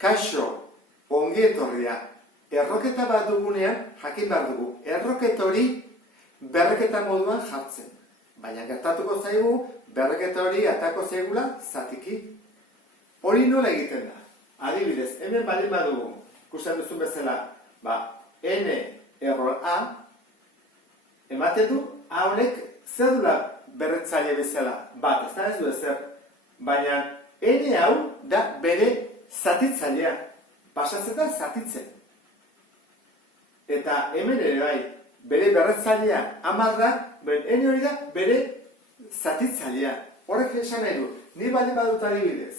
Kaixo, ongi etorria. Erroketa bat dugunean, jakin behar dugu, erroketa hori berreketa moduan jartzen. Baina gertatuko zaigu, berreketa hori atako zaigula zatiki. Hori nola egiten da? Adibidez, hemen baldin badugu, ikusten duzun bezala, n error a, ematen du, a honek zer dula berretzaile bezala bat, ez da ez du ezer. Baina n hau da bere zatitzailea, pasatzen da zatitzen. Eta hemen ere bai, bere berretzailea 10 da, n hori da bere zatitzailea. Horrek esan nahi du, ni baldin badut adibidez.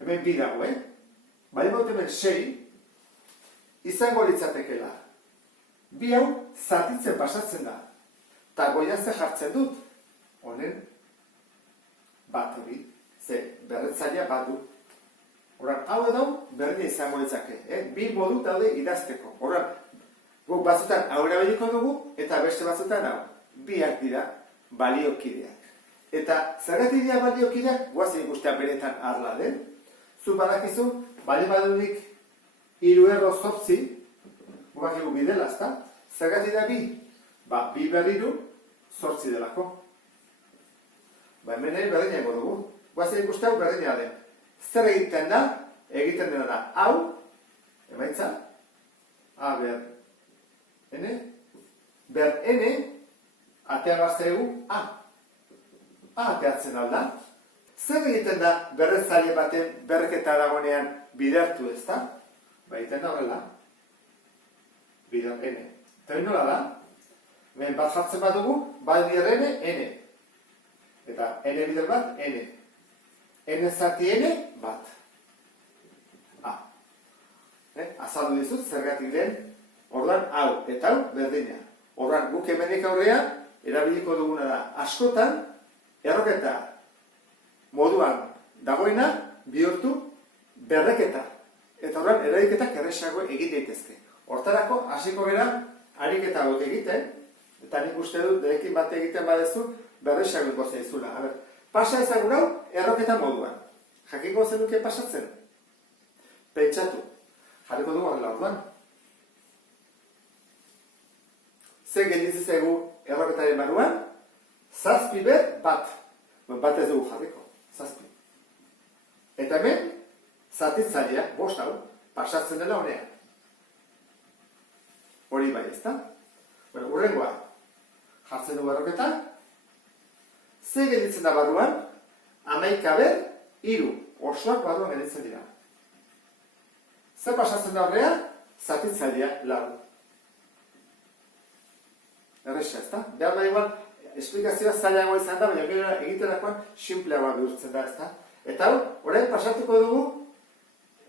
Hemen bi dago, baldin badut hemen 6, izango litzatekela. Bi hau zatitzen pasatzen da. Eta goian ze jartzen dut, honen bat hori, ze berretzailea bat du. Horan, hau edo berdina izango litzake, bi modu daude idazteko. Horan, guk batzutan hau erabiliko dugu, eta beste batzutan hau. Biak dira baliokideak. Eta zergatik dira baliokideak, guazen ikustea beretan arla den. Zu badakizu, bali badunik 3 erro 8, guk egu bidela, ezta? Zergatik da bi? Bi berriru 8 delako. Hemen ere berdina ego dugu. Guazen ikustea berdina den. Zer egiten da? Egiten dena da hau, emaitza, a ber n, ber n, ateagaztegu a. A ateatzen alda. Zer egiten da berretzaile baten berreketa dagoenean bidertu ez da? Egiten da horrela. Bider n. Eta nola da? Hemen bat jartzen bat dugu, bat bider n, n. Eta n bider bat, n. N zati n, bat. A. Azaldu dizut, zergatik den, orduan hau eta hau berdina. Orduan guk hemenik aurrean, erabiliko duguna da. Askotan, erroketa moduan dagoena, bihurtu berreketa. Eta orduan, eragiketak erresago egin daitezke. Hortarako, hasiko gara, ariketa hauek egiten, eta nik uste dut, derekin bat egiten badezu, berresago zaizula. Pasa ezagun hau, erroketa moduan. Jakingo zenuke pasatzen? Pentsatu. Jarriko dugu horrela orduan. Zer gelditzen zaigu erroketaren barruan? 7 ber bat. Bat ez dugu jarriko. 7. Eta hemen, zatitzailea, 5 hau, pasatzen dela honean. Hori bai, ezta? Hurrengoa, jartzen dugu erroketan. Zer gelditzen da barruan? 11 ber, 3. Osoak barruan gelditzen dira. Zer pasatzen da horrean? Zatitzailea, 4. Erresa, ezta? Behar da igual, esplikazioa zailagoa izan da, baina gero egiterakoan simpleagoa bihurtzen da, ezta? Eta hau, orain pasatuko dugu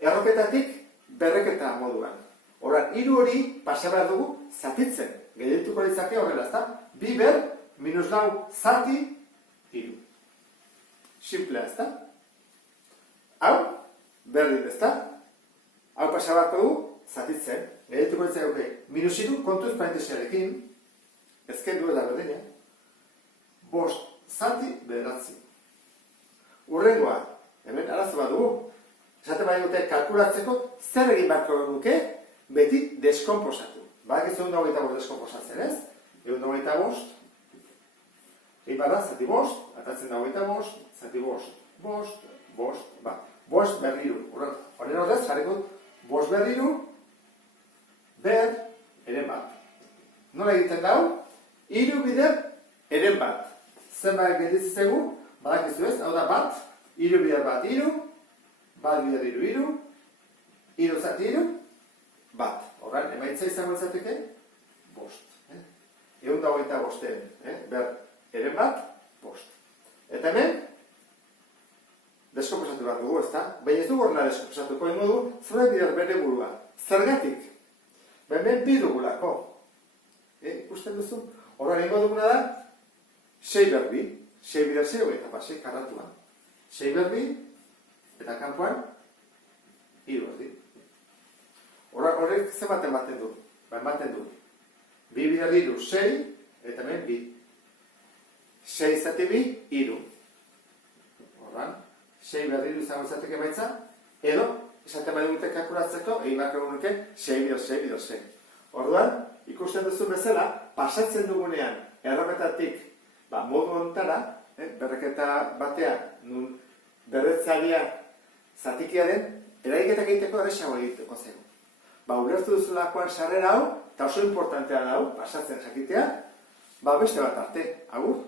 erroketatik berreketa moduan. Horan, 3 hori pasa behar dugu zatitzen. Geldituko litzake horrela, ezta? 2 ber, minus 4 zati, 3. Simplea, ezta? Hau, berdin, ezta? Hau pasa beharko dugu, zatitzen. Geldituko litzake, minus 3, kontuz parenteziarekin, ezken du eta berdina. 5 zati, 9. Hurrengoa, hemen arazo bat dugu. Esate bai dute kalkulatzeko, zer egin beharko duke, beti deskomposatu. Badak ez 125 deskomposatzen, ez? 125, egin bada, zati 5, atatzen da 25, zati 5, 5, 5, 5 berriru. Horren horrez, jarriko 5 berriru, ber, eren bat. Nola egiten dau? 3 bider, eren bat. Zenbait gelditzen zaigu, badakizu ez, hau da bat, 3 bider bat 3, bat bider 3, 3, 3 zati 3, bat. Horren, emaitza izango izateke, 5. 125, ber, eren bat, 5. Eta hemen, deskomposatu bat dugu, ezta? Baina ez dugu horrela deskomposatuko ingo dugu, zerbait bider bere burua. Zergatik? Hemen bi dugulako. Ikusten duzu? Horren ingo duguna da, 6 ber bi. 6 bider 6, eta pasei karratuan. 6 ber bi, eta kanpoan, 3 berdi. Horrek zenbaten baten du? Ematen du. 2 bider 3, 6, eta hemen 2. 6 zati 2, 3. Horran, 6 berriru izango izateke emaitza, edo esaten badi dute kalkulatzeko, egin beharko nuke 6 - 6. Orduan, ikusten duzu bezala, pasatzen dugunean errometatik modu ontara, berreketa batean, nun berretzailea zatikia den, eraiketak egiteko erresago egiteko zego. Ulertu duzulakoan sarrera hau, eta oso importantea da hau, pasatzen jakitea, beste bat arte, agur.